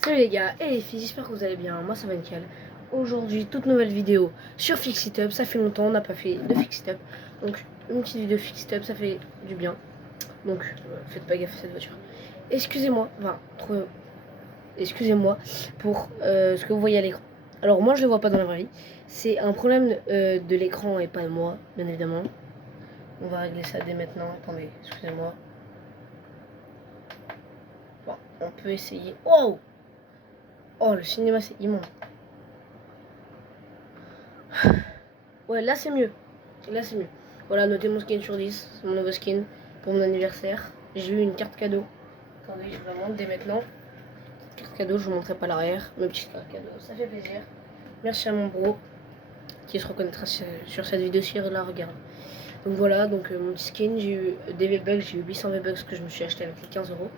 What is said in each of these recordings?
Salut les gars et les filles, j'espère que vous allez bien, moi ça va nickel. Aujourd'hui, toute nouvelle vidéo sur Fix It Up, ça fait longtemps, on n'a pas fait de Fix It Up. Donc une petite vidéo Fix It Up, ça fait du bien. Donc faites pas gaffe à cette voiture. Excusez-moi, excusez-moi pour ce que vous voyez à l'écran. Alors moi je le vois pas dans la vraie vie, c'est un problème de l'écran et pas de moi, bien évidemment. On va régler ça dès maintenant, attendez, excusez-moi. Bon, on peut essayer. Wow! Oh, le cinéma, c'est immense. Ouais, là, c'est mieux. Là, c'est mieux. Voilà, notez mon skin sur 10. C'est mon nouveau skin pour mon anniversaire. J'ai eu une carte cadeau. Attendez, je vous la montre dès maintenant. Carte cadeau, je vous montrerai pas l'arrière. Mes petites cartes cadeau, ça fait plaisir. Merci à mon bro qui se reconnaîtra sur cette vidéo si il la regarde. Donc voilà, donc mon petit skin, j'ai eu des V-Bucks, j'ai eu 800 V-Bucks que je me suis acheté avec les 15 euros.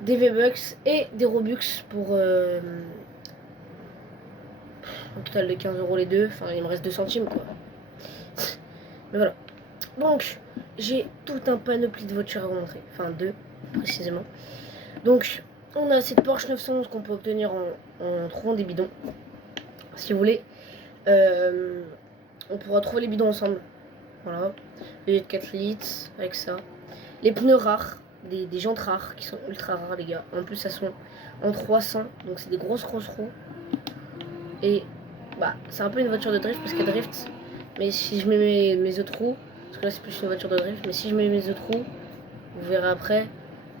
Des V-Bucks et des Robux pour un total de 15 euros les deux. Enfin, il me reste 2 centimes quoi. Mais voilà. Donc, j'ai tout un panoplie de voitures à vous montrer. Enfin, deux précisément. Donc, on a cette Porsche 911 qu'on peut obtenir en trouvant des bidons. Si vous voulez, on pourra trouver les bidons ensemble. Voilà. Les 4 litres avec ça. Les pneus rares. Des jantes rares qui sont ultra rares les gars. En plus ça sont en 300. Donc c'est des grosses roues. Et bah c'est un peu une voiture de drift parce qu'elle drift. Mais si je mets mes autres roues, parce que là c'est plus une voiture de drift, mais si je mets mes autres roues, vous verrez après,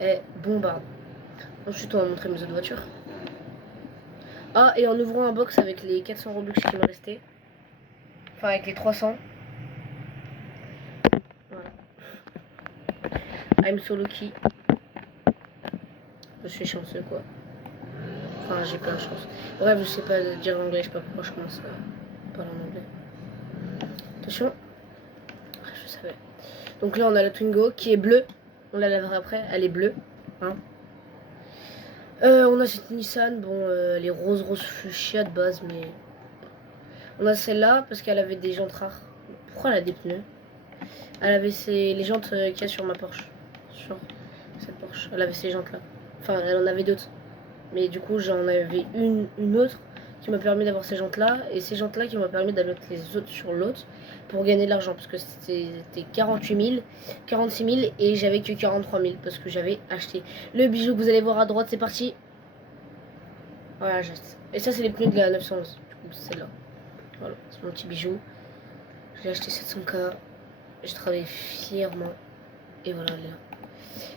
elle bombarde. Ensuite on va montrer mes autres voitures. Ah, et en ouvrant un box avec les 400 Robux qui me restaient. Enfin avec les 300. Voilà. I'm so lucky. Je suis chanceux quoi. Enfin j'ai plein de chance. Bref, je sais pas dire l'anglais, je sais pas pourquoi je commence à parler en anglais. Attention. Je savais. Donc là on a la Twingo qui est bleue. On la lavera après, elle est bleue. Hein. On a cette Nissan, bon elle est rose fuchsia de base, mais on a celle-là parce qu'elle avait des jantes rares. Pourquoi elle a des pneus? Elle avait les jantes qu'il y a sur ma Porsche. Sur cette Porsche. Elle avait ces jantes là. Enfin elle en avait d'autres. Mais du coup j'en avais une autre qui m'a permis d'avoir ces jantes là. Et ces jantes là qui m'ont permis de mettre les autres sur l'autre pour gagner de l'argent. Parce que c'était 48 000, 46 000 et j'avais que 43 000 parce que j'avais acheté le bijou que vous allez voir à droite. C'est parti. Voilà, j'achète. Et ça c'est les pneus de la 911. Du coup c'est celle-là. Voilà, c'est mon petit bijou. J'ai acheté 700K. Je travaille fièrement. Et voilà, elle est là.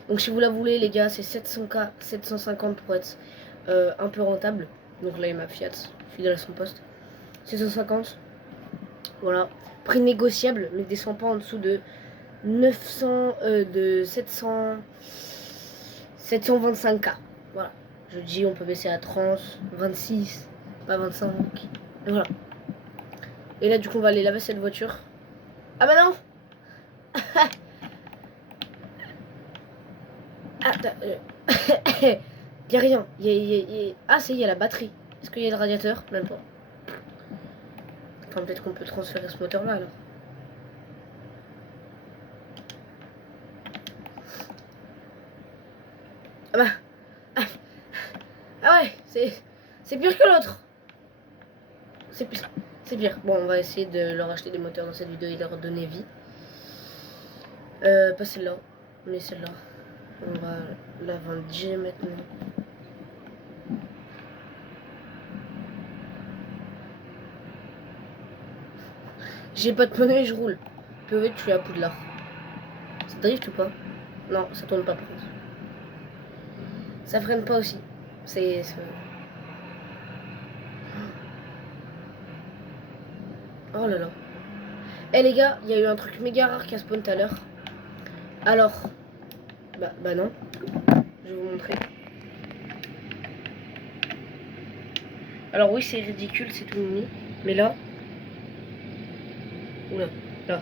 Donc si vous la voulez les gars, c'est 700K, 750 pour être un peu rentable. Donc là il y a ma Fiat, fidèle à son poste. 750. Voilà. Prix négociable, mais descend pas en dessous de 900, de 725K. Voilà. Je dis on peut baisser à 30, 26, pas 25. Et voilà. Et là du coup on va aller laver cette voiture. Ah bah non. Ah, y a rien. Ah, il y a la batterie. Est-ce qu'il y a le radiateur? Même pas. Enfin, peut-être qu'on peut transférer ce moteur-là alors. Ah bah. Ah ouais, c'est pire que l'autre. C'est pire. Bon, on va essayer de leur acheter des moteurs dans cette vidéo et leur donner vie. Pas celle-là, mais celle-là. On va la vendre maintenant. J'ai pas de pneu et je roule. PV, tu es à Poudlard. Ça drift ou pas? Non, ça tourne pas par contre. Ça freine pas aussi. C'est... Oh là là. Eh les gars, il y a eu un truc méga rare qui a spawn tout à l'heure. Alors... Bah non. Je vais vous montrer. Alors oui, c'est ridicule, c'est tout mini. Mais là... Oula, là.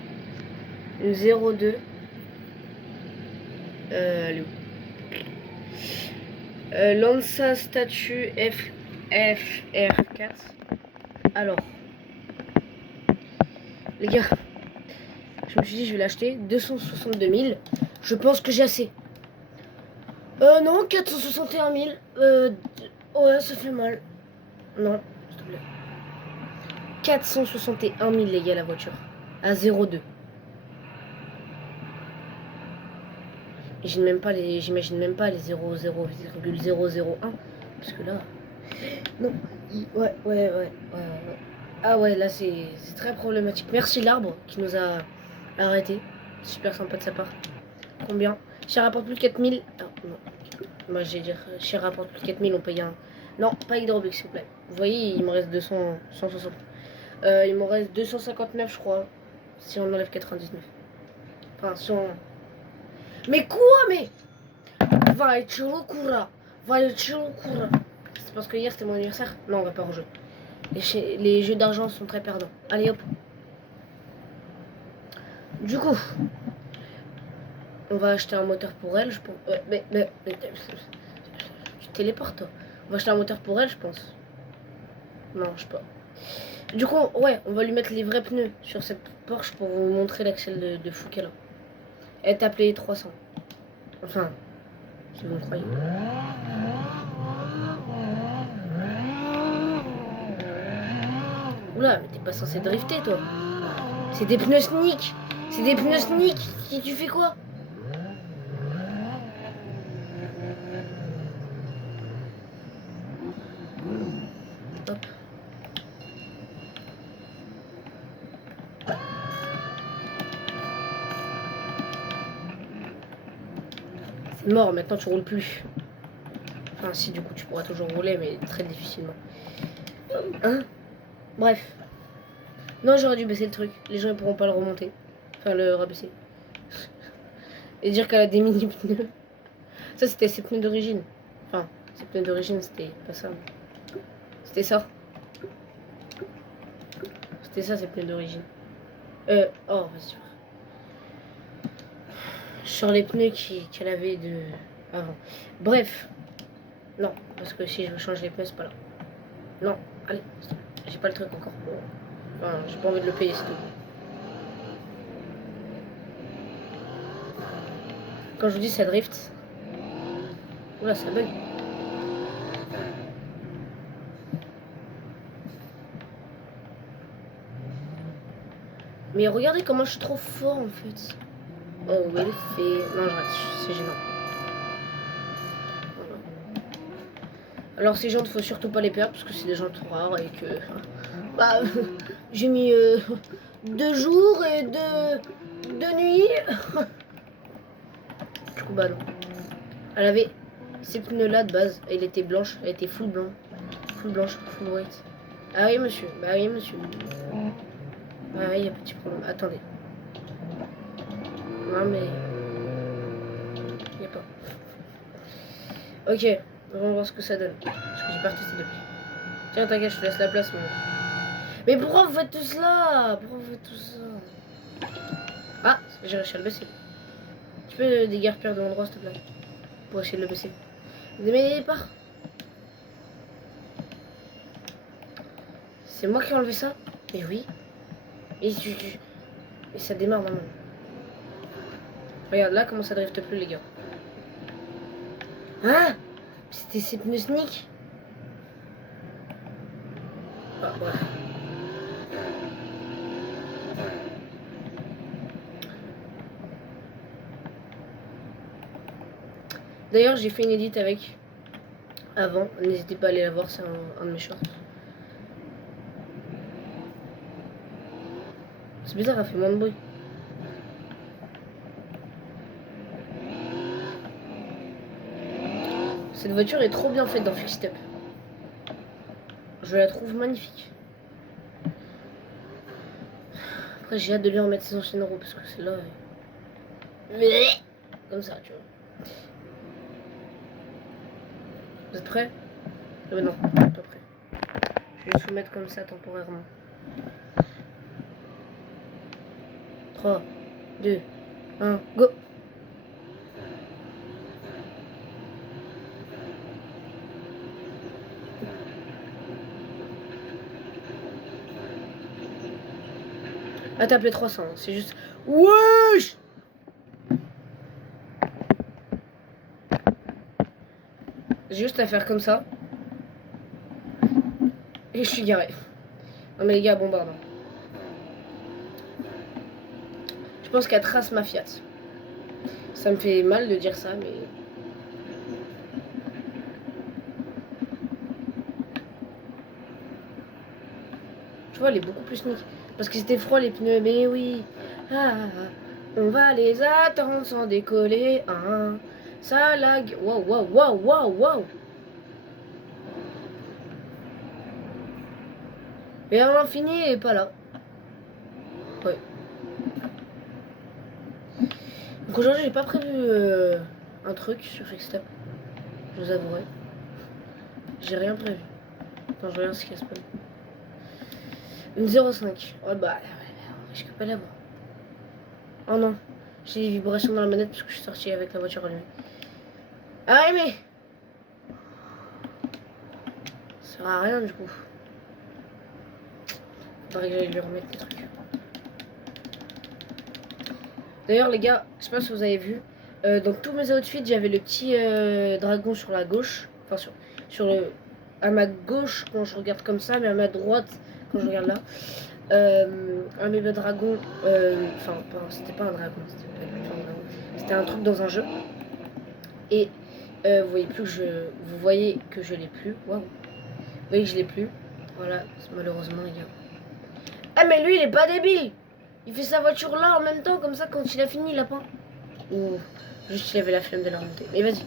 Une 02. Elle est où? Lanza Statue FR4. Alors, les gars, je me suis dit je vais l'acheter 262 000. Je pense que j'ai assez. Non, 461 000. Ouais, ça fait mal. Non, s'il te plaît. 461 000 les gars la voiture. À 0,2. J'imagine même pas les 0,001. Parce que là. Non. Ouais. Ah ouais, là c'est très problématique. Merci l'arbre qui nous a arrêté. Super sympa de sa part. Combien? Si rapporte plus de 4000. Ah non. Moi j'ai dire, si rapporte plus de 4000, on paye un. Non, pas hydraulique s'il vous plaît. Vous voyez, il me reste 160. Il me reste 259, je crois. Si on enlève 99. Enfin, si on. Mais quoi? Mais. Vai te loucura. C'est parce que hier c'était mon anniversaire? Non, on va pas rejouer. Les jeux d'argent sont très perdants. Allez hop. Du coup, on va acheter un moteur pour elle, je pense. Mais tu téléportes toi. On va acheter un moteur pour elle, je pense. Non, je sais pas. Du coup, ouais, on va lui mettre les vrais pneus sur cette Porsche pour vous montrer l'accel de fou qu'elle a. Elle est appelée 300. Enfin, si vous me croyez. Oula, mais t'es pas censé drifter toi. C'est des pneus sneak. C'est des pneus sneak. Tu fais quoi? Hop. C'est mort, maintenant tu roules plus. Enfin si, du coup tu pourras toujours rouler, mais très difficilement. Hein? Bref. Non, j'aurais dû baisser le truc. Les gens ils pourront pas le remonter. Enfin le rabaisser. Et dire qu'elle a des mini pneus. Ça c'était ses pneus d'origine. Enfin, ses pneus d'origine c'était pas ça. C'était ça. C'était ça ses pneus d'origine. Oh, vas-y. Sur les pneus qu'elle avait de avant. Bref. Non, parce que si je change les pneus, c'est pas là. Non, allez, j'ai pas le truc encore. Enfin, j'ai pas envie de le payer, c'est tout. Quand je vous dis ça drift. Oula, ça bug. Mais regardez comment je suis trop fort en fait. Oh, oui, il fait. Non, j'arrête, c'est gênant. Alors ces jantes, faut surtout pas les perdre parce que c'est des jantes rares et que. Bah, j'ai mis 2 jours et 2 nuits. Du coup, bah non. Elle avait ces pneus là de base, elle était blanche, elle était full blanc. Full blanche, full white. Ah oui, monsieur, bah oui, monsieur. Ah oui, il y a petit problème. Attendez. Non, mais. Il n'y a pas. Ok, on va voir ce que ça donne. Parce que j'ai pas retesté depuis. Tiens, t'inquiète, je te laisse la place, moi. Mais pourquoi vous faites tout cela? Pourquoi vous faites tout ça? Ah, j'ai réussi à le baisser. Tu peux déguerpir de l'endroit, s'il te plaît? Pour essayer de le baisser. Mais pars. C'est moi qui ai enlevé ça? Mais oui. Et ça démarre vraiment. Regarde là comment ça drift plus les gars. Hein? C'était ces pneus sneak? Ah, bref. D'ailleurs j'ai fait une edit avec avant. N'hésitez pas à aller la voir, c'est un de mes shorts. C'est bizarre, elle fait moins de bruit. Cette voiture est trop bien faite dans Fix Step. Je la trouve magnifique. Après j'ai hâte de lui remettre ses anciennes roues parce que celle-là est... Comme ça, tu vois. Vous êtes prêts? Non, pas prêt. Je vais le soumettre comme ça temporairement. 3, 2, 1, go! Ah, t'as appelé 300, c'est juste... Wesh! J'ai juste à faire comme ça. Et je suis garé. Non mais les gars, bombarde. Je pense qu'elle trace ma Fiat. Ça me fait mal de dire ça, mais... Tu vois, elle est beaucoup plus sneak. Parce que c'était froid les pneus, mais oui. Ah, on va les attendre sans décoller. Ah, ça lag. Waouh, waouh, waouh, waouh, waouh. Et à l'infini, elle est pas là. Ouais. Donc aujourd'hui, j'ai pas prévu un truc sur Fixstep. Je vous avouerai. J'ai rien prévu. Quand je regarde ce qu'il y a spawn. Une 0,5. Oh bah, je peux pas l'avoir. Oh non. J'ai des vibrations dans la manette parce que je suis sorti avec la voiture allumée. Ah mais ça sert à rien du coup. Faudrait que j'aille lui remettre des trucs. D'ailleurs les gars, je sais pas si vous avez vu, dans tous mes outfits j'avais le petit dragon sur la gauche. Enfin sur le... à ma gauche quand je regarde comme ça, mais à ma droite quand je regarde là. Un bébé dragon, enfin c'était pas un dragon, c'était un truc dans un jeu. Et vous voyez plus que vous voyez que je l'ai plus. Waouh. Vous voyez que je l'ai plus. Voilà, malheureusement les gars. Ah mais lui il est pas débile. Il fait sa voiture là en même temps, comme ça quand il a fini il a pas. Ou juste il avait la flemme de la remonter. Mais vas-y.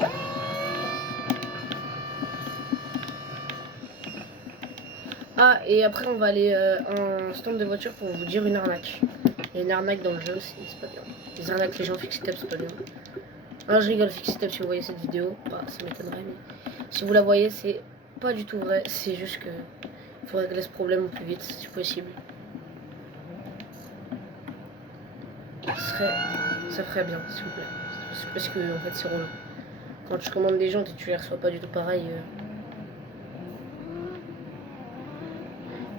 Ah et après on va aller à un stand de voiture pour vous dire une arnaque. Il y a une arnaque dans le jeu, c'est pas bien. Les arnaques les gens Fixstep c'est pas bien. Alors je rigole Fixstep si vous voyez cette vidéo, bah, ça m'étonnerait mais si vous la voyez c'est pas du tout vrai, c'est juste que il faut régler ce problème au plus vite si possible. Ça ferait bien s'il vous plaît. Parce que en fait c'est relou. Quand tu commandes des jantes et tu les reçois pas du tout pareil.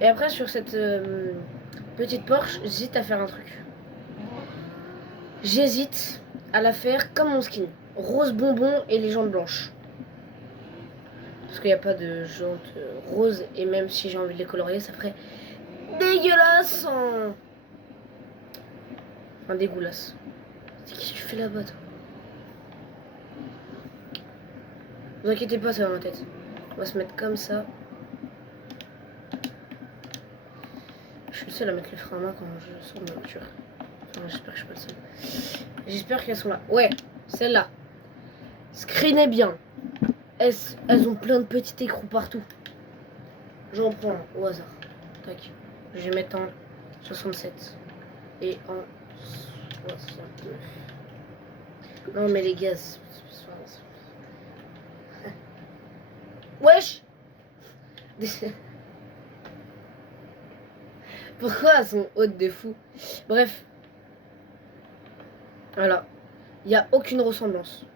Et après sur cette petite Porsche, j'hésite à faire un truc. J'hésite à la faire comme mon skin. Rose bonbon et les jantes blanches. Parce qu'il n'y a pas de jantes roses et même si j'ai envie de les colorier, ça ferait dégueulasse. Enfin dégueulasse. Qu'est-ce que tu fais là-bas toi? Ne vous inquiétez pas, ça va dans ma tête. On va se mettre comme ça. Je suis le seul à mettre les freins à main quand je sors de ma voiture. Enfin, j'espère que je suis pas le seul. J'espère qu'elles sont là. Ouais, celle-là. Screenez bien. Elles ont plein de petits écrous partout. J'en prends un au hasard. Tac. Je vais mettre en 67. Et en 69. Non mais les gars. Wesh. Pourquoi elles sont hautes de fou? Bref. Voilà. Il n'y a aucune ressemblance.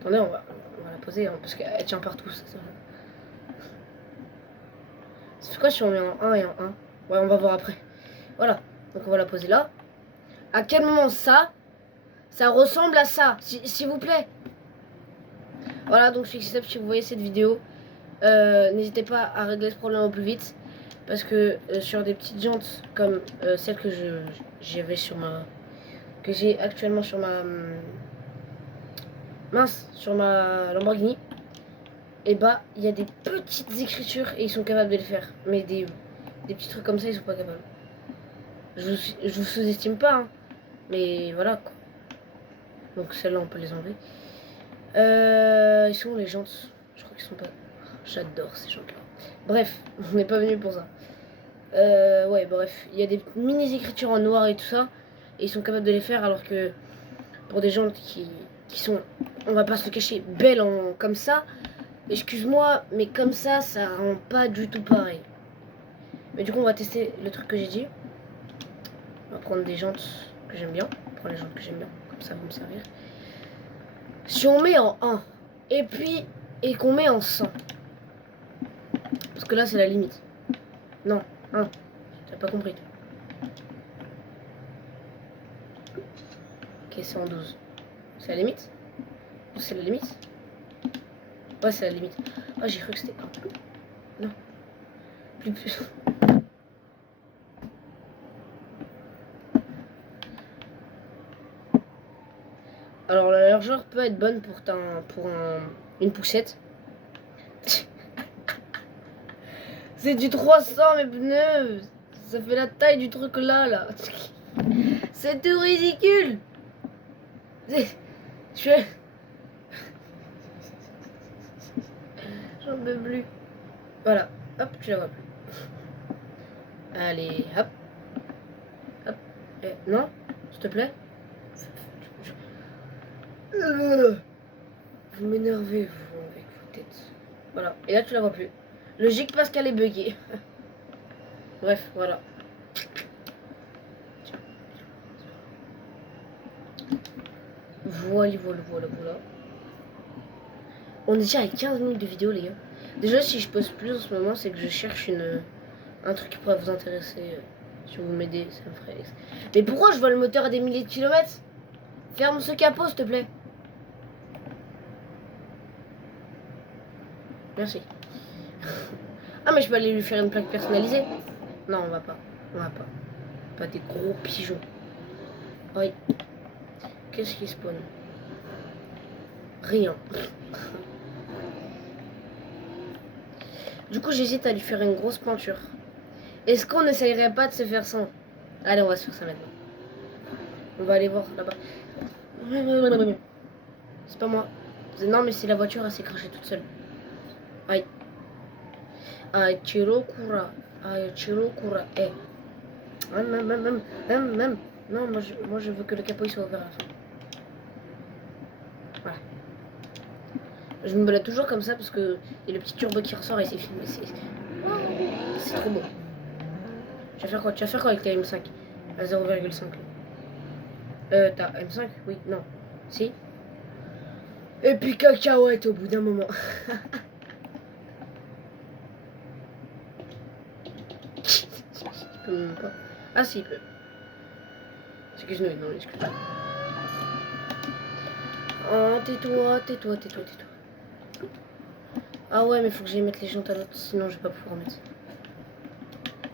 Attendez, on va la poser hein, parce qu'elle tient partout. Ça fait quoi si on met en 1 et en 1? Ouais, on va voir après. Voilà. Donc on va la poser là. À quel moment ça ressemble à ça, s'il vous plaît? Voilà, donc Fixstep, si vous voyez cette vidéo, n'hésitez pas à régler ce problème au plus vite. Parce que sur des petites jantes comme celle que j'avais sur ma... que j'ai actuellement sur ma... sur ma Lamborghini, et bah il y a des petites écritures et ils sont capables de le faire. Mais des petits trucs comme ça, ils sont pas capables. Je vous sous-estime pas, hein, mais voilà quoi. Donc celles-là, on peut les enlever. Ils sont où les jantes? Je crois qu'ils sont pas... J'adore ces jantes-là. Bref, on n'est pas venu pour ça. Ouais, bref, il y a des mini écritures en noir et tout ça, et ils sont capables de les faire, alors que pour des jantes qui sont, on va pas se le cacher, belles comme ça, excuse-moi, mais comme ça rend pas du tout pareil. Mais du coup, on va tester le truc que j'ai dit. On va prendre des jantes que j'aime bien, prendre les jantes que j'aime bien, comme ça, vont me servir. Si on met en 1, et qu'on met en 100, parce que là, c'est la limite. Non, 1. T'as pas compris. Ok, c'est en 12. C'est la limite? C'est la limite? Ouais, c'est la limite. Ah, j'ai cru que c'était 1. Non. Plus. Alors la largeur peut être bonne pour une poussette. C'est du 300 mes pneus. Ça fait la taille du truc là. C'est tout ridicule. Je J'en peux plus. Voilà. Hop, tu la vois plus. Allez, hop. Hop. Non, s'il te plaît. Vous m'énervez, vous, avec vos têtes. Voilà. Et là, tu la vois plus. Logique parce qu'elle est buggée. Bref, voilà. Voilà. On est déjà à 15 minutes de vidéo, les gars. Déjà, si je pose plus en ce moment, c'est que je cherche un truc qui pourrait vous intéresser. Si vous m'aidez, ça me ferait... Mais pourquoi je vois le moteur à des milliers de kilomètres? Ferme ce capot, s'il te plaît. Merci. Ah, mais je peux aller lui faire une plaque personnalisée. Non, on va pas. Pas des gros pigeons. Oui. Qu'est-ce qui spawn? Rien. Du coup, j'hésite à lui faire une grosse peinture. Est-ce qu'on n'essayerait pas de se faire ça? Allez, on va se faire ça maintenant. On va aller voir là-bas. C'est pas moi. Non, mais c'est la voiture, elle s'est crachée toute seule. Aïe. Aïe, Chirokura. Aïe, Chirokura. Eh. Même. Non, moi je veux que le capot il soit ouvert à la fin. Voilà. Je me balade toujours comme ça parce que il y a le petit turbo qui ressort et c'est filmé. C'est trop beau. Tu vas faire quoi avec ta M5 à 0,5? Ta M5? Oui, non. Si. Et puis cacahuète au bout d'un moment. Il peut même pas. Ah si, il peut. Excuse-nous, non, excuse-moi. Oh, tais-toi. Ah ouais, mais faut que j'aille mettre les jantes à l'autre, sinon je vais pas pouvoir mettre.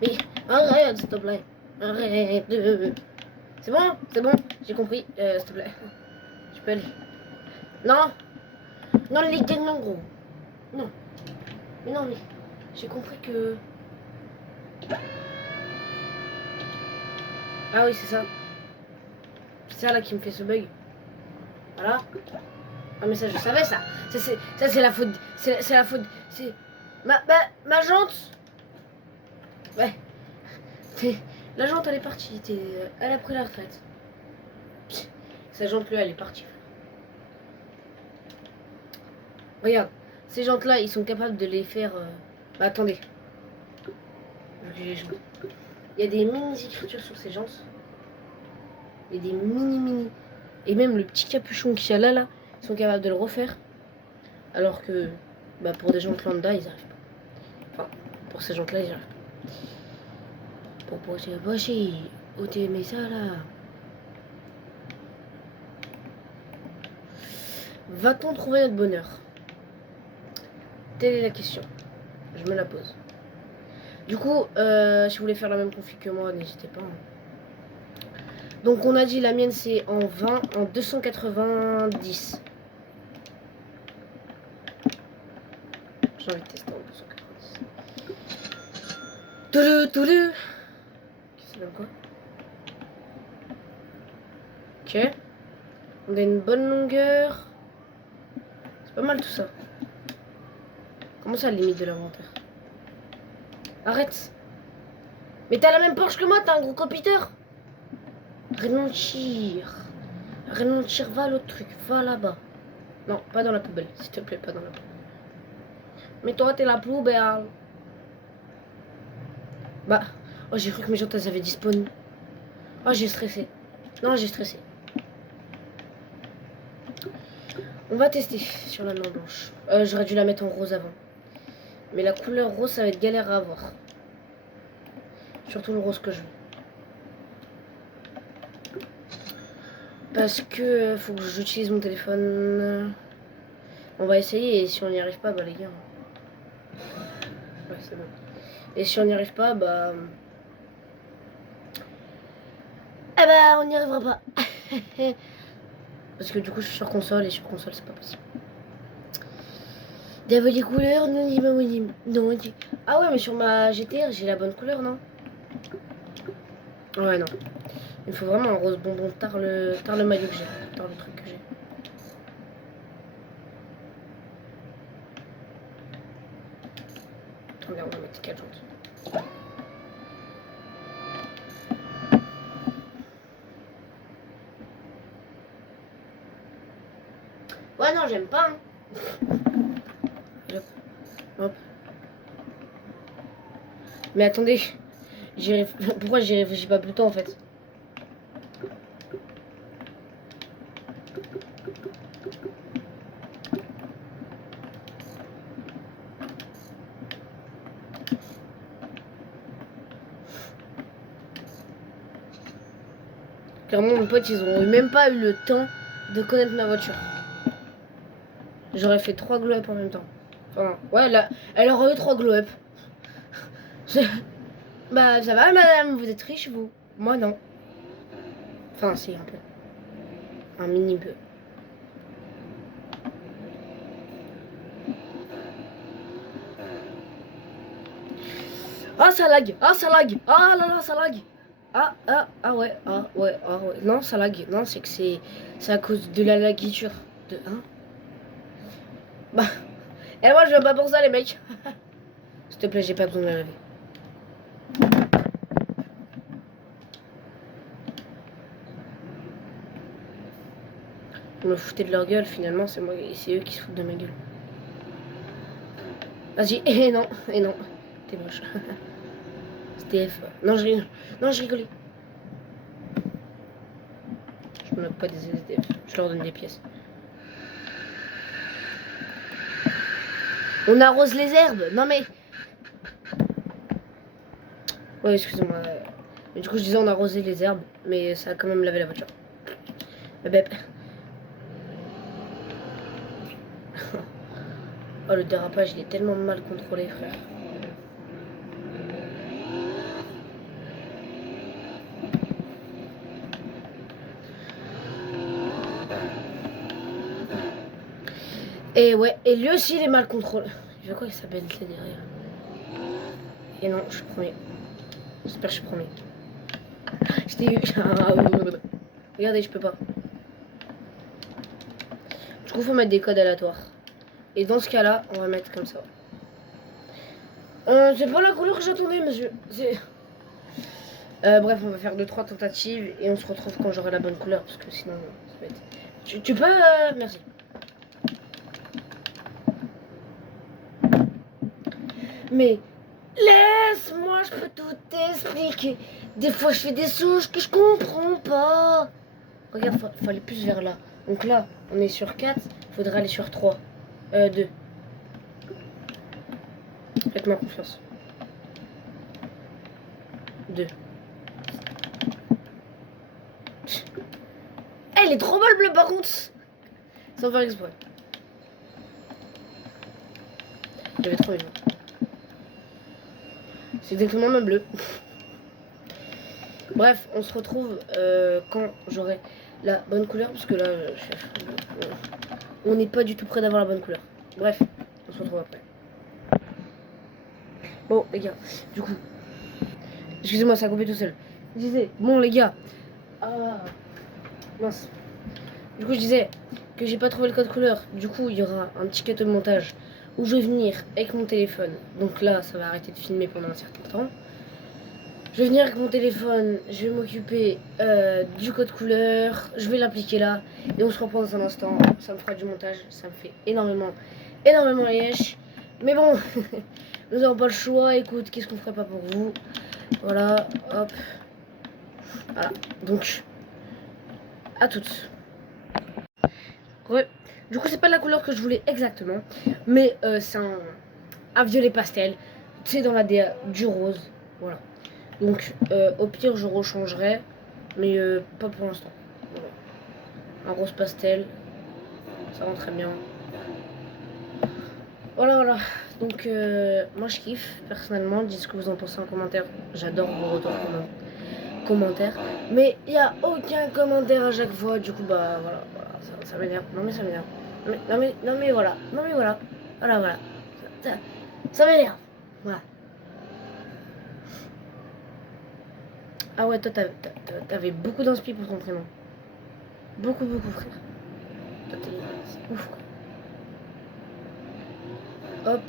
Mais arrête, s'il te plaît. Arrête. C'est bon, j'ai compris, s'il te plaît. Tu peux aller. Non, les gars, non, gros. Non. Mais non, mais j'ai compris que... Ah oui, c'est ça. C'est ça là qui me fait ce bug. Voilà. Ah mais ça je savais ça. Ça c'est la faute. C'est la faute. C'est ma jante. Ouais. La jante elle est partie. Elle a pris la retraite. Sa jante là elle est partie. Regarde. Ces jantes là ils sont capables de les faire. Bah attendez. Il y a des mini écritures sur ces jantes. Il y a des mini. Et même le petit capuchon qu'il y a là, ils sont capables de le refaire. Alors que bah, pour des gens lambda, ils arrivent pas. Enfin, pour ces gens-là, ils arrivent pas. Pour bosser, où t'es mis ça là? Va-t-on trouver notre bonheur? Telle est la question. Je me la pose. Du coup, si vous voulez faire la même config que moi, n'hésitez pas. Donc on a dit la mienne c'est en 20, en 290. J'ai envie de tester en 290. Toulou. C'est même quoi? Ok. On a une bonne longueur. C'est pas mal tout ça. Comment ça, la limite de l'inventaire? Arrête. Mais t'as la même Porsche que moi, t'as un gros copiteur. Ralentir, va l'autre truc, va là-bas. Non, pas dans la poubelle, s'il te plaît, pas dans la poubelle. Mais toi, t'es la poubelle. Bah, oh, j'ai cru que mes jantes avaient disparu. Oh, j'ai stressé. Non, j'ai stressé. On va tester sur la main blanche. J'aurais dû la mettre en rose avant. Mais la couleur rose, ça va être galère à avoir. Surtout le rose que je veux. Parce que faut que j'utilise mon téléphone. On va essayer et si on n'y arrive pas, bah les gars. Ouais, c'est bon. Et si on n'y arrive pas, bah... Eh bah, on n'y arrivera pas. Parce que du coup, je suis sur console et sur console, c'est pas possible. D'avoir des couleurs, non, non, ah ouais, mais sur ma GTR, j'ai la bonne couleur, non? Ouais, non. Il faut vraiment un rose bonbon tard le maillot que j'ai, tard le truc que j'ai. Regarde, on va mettre 4 jantes. Ouais, non, j'aime pas. Hein. Hop. Hop. Mais attendez, pourquoi j'y réfléchis pas plus tôt en fait? Clairement, mes potes, ils ont même pas eu le temps de connaître ma voiture. J'aurais fait 3 glow-up en même temps. Enfin, ouais, là, elle aurait eu 3 glow-up. Bah, ça va, madame, vous êtes riche, vous? Moi, non. Enfin, si, un peu. Un mini peu. Ah, ça lag! Ah, ça lag! Ah là là, ça lag! Ah ouais, ouais. Non, ça lag. Non, c'est que c'est à cause de la lagiture. De, hein? Bah, et moi, je veux pas pour ça, les mecs. S'il te plaît, j'ai pas besoin de la laver. On me foutait de leur gueule, finalement, c'est eux qui se foutent de ma gueule. Vas-y, et non, t'es moche. STF. Non, je rigole. Non, je rigolais. Je me moque pas des SDF. Je leur donne des pièces. On arrose les herbes. Non mais. Ouais, excusez-moi. Mais du coup, je disais on arrosait les herbes, mais ça a quand même lavé la voiture. Bep. Oh, le dérapage, il est tellement mal contrôlé, frère. Et ouais, et lui aussi, il est mal contrôlé. Je vois quoi, il s'appelle là derrière. Et non, je suis premier. J'espère que je suis premier. J'étais eu. Regardez, je peux pas. Du coup, faut mettre des codes aléatoires. Et dans ce cas-là, on va mettre comme ça. C'est pas la couleur que j'attendais, monsieur. Bref, on va faire 2-3 tentatives et on se retrouve quand j'aurai la bonne couleur parce que sinon, ça va être. Tu peux. Merci. Mais laisse-moi, je peux tout t'expliquer. Des fois, je fais des souches que je comprends pas. Regarde, faut aller plus vers là. Donc là, on est sur 4, faudra aller sur 3. 2. Faites-moi confiance. 2. Elle est trop mal bleue par contre. Sans faire exprès. J'avais trop aimé. C'est exactement même bleu. Bref, on se retrouve quand j'aurai la bonne couleur. Parce que là, on n'est pas du tout près d'avoir la bonne couleur. Bref, on se retrouve après. Bon, les gars, du coup, excusez-moi, ça a coupé tout seul. Je disais, bon, les gars, mince. Du coup, je disais que j'ai pas trouvé le code couleur. Du coup, il y aura un petit cut de montage où je vais venir avec mon téléphone. Donc là, ça va arrêter de filmer pendant un certain temps. Je vais venir avec mon téléphone, je vais m'occuper du code couleur, je vais l'appliquer là et on se reprend dans un instant. Ça me fera du montage, ça me fait énormément liège. Mais bon, nous n'avons pas le choix. Écoute, qu'est-ce qu'on ferait pas pour vous? Voilà, hop. Voilà, donc, à toutes. Ouais. Du coup, c'est pas la couleur que je voulais exactement, mais c'est un violet pastel. C'est dans la DA du rose, voilà. Donc, au pire, je rechangerai, mais pas pour l'instant. Voilà. Un rose pastel, ça rend très bien. Voilà. Donc, moi je kiffe personnellement. Dites ce que vous en pensez en commentaire. J'adore vos retours commentaires. Mais il n'y a aucun commentaire à chaque fois. Du coup, bah voilà. Ça m'énerve. Non, mais ça m'énerve. Non, mais voilà. Voilà. Ça m'énerve. Voilà. Ah ouais, toi, t'avais beaucoup d'inspi pour ton prénom. Beaucoup, frère. Toi, c'est ouf, quoi. Hop.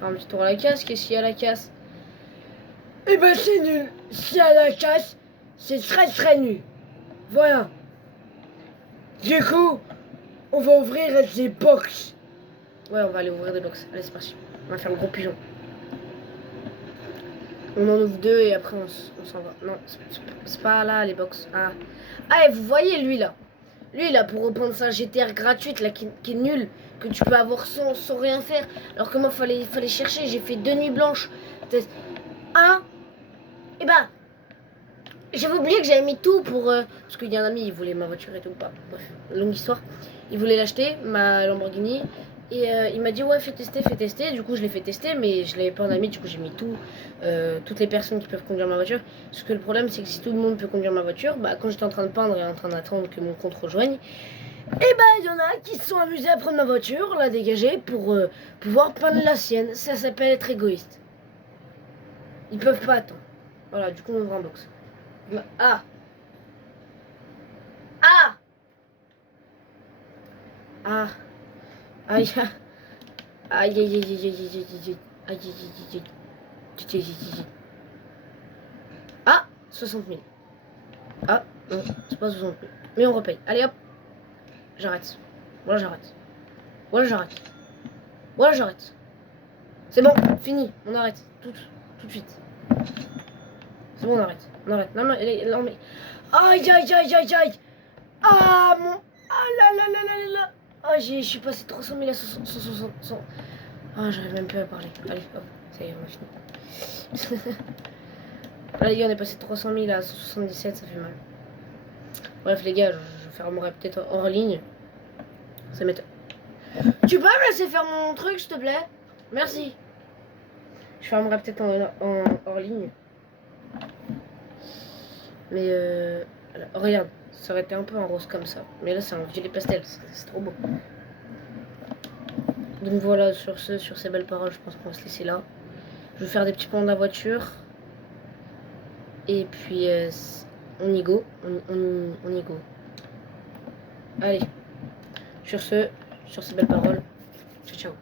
Un petit tour à la casse. Qu'est-ce qu'il y a à la casse? Eh ben, c'est nul. S'il y a la casse, c'est très nul. Voilà. Du coup, on va ouvrir des box. Ouais, on va aller ouvrir des box. Allez, c'est parti. On va faire le gros pigeon. On en ouvre 2 et après on s'en va. Non, c'est pas là les box. Ah, et vous voyez lui là. Lui là, pour reprendre sa GTR gratuite là qui est nulle, que tu peux avoir sans rien faire. Alors que moi, fallait chercher. J'ai fait 2 nuits blanches. Et bah, j'avais oublié que j'avais mis tout pour. Parce qu'il y a un ami, il voulait ma voiture et tout. Bah, bref, longue histoire. Il voulait l'acheter, ma Lamborghini. Et il m'a dit, ouais, fais tester. Du coup, je l'ai fait tester, mais je l'avais pas en ami. Du coup, j'ai mis tout. Toutes les personnes qui peuvent conduire ma voiture. Parce que le problème, c'est que si tout le monde peut conduire ma voiture, bah, quand j'étais en train de peindre et en train d'attendre que mon compte rejoigne, et bah, il y en a qui se sont amusés à prendre ma voiture, la dégager pour pouvoir peindre la sienne. Ça s'appelle être égoïste. Ils peuvent pas attendre. Voilà, du coup, on ouvre un box. Ah! Ah! Ah! Aïe! Aïe, aïe, aïe, aïe, aïe, aïe, aïe, aïe, aïe, aïe, aïe. Ah! 60 000. Ah! Non, c'est pas 60 000. Mais on repaye. Allez hop! J'arrête. Voilà, j'arrête. C'est bon, fini. On arrête. Tout de suite. C'est bon, on arrête. Non, mais... Aïe, aïe, aïe, aïe, aïe! Ah, mon... Ah là. Ah, je suis passé de 300 000 à 160. Ah, j'arrive même plus à parler. Allez, hop, ça y est, on a fini. Allez, les gars, on est passé de 300 000 à 177, ça fait mal. Bref, les gars, je fermerai peut-être hors ligne. Ça m'étonne. Tu peux me laisser faire mon truc, s'il te plaît? Merci. Je fermerai peut-être en hors ligne. Mais regarde, ça aurait été un peu en rose comme ça. Mais là, c'est un violet pastel, c'est trop beau. Donc voilà, sur ces belles paroles, je pense qu'on va se laisser là. Je vais faire des petits plans de la voiture. Et puis, on y go. On y go. Allez. Sur ces belles paroles, ciao.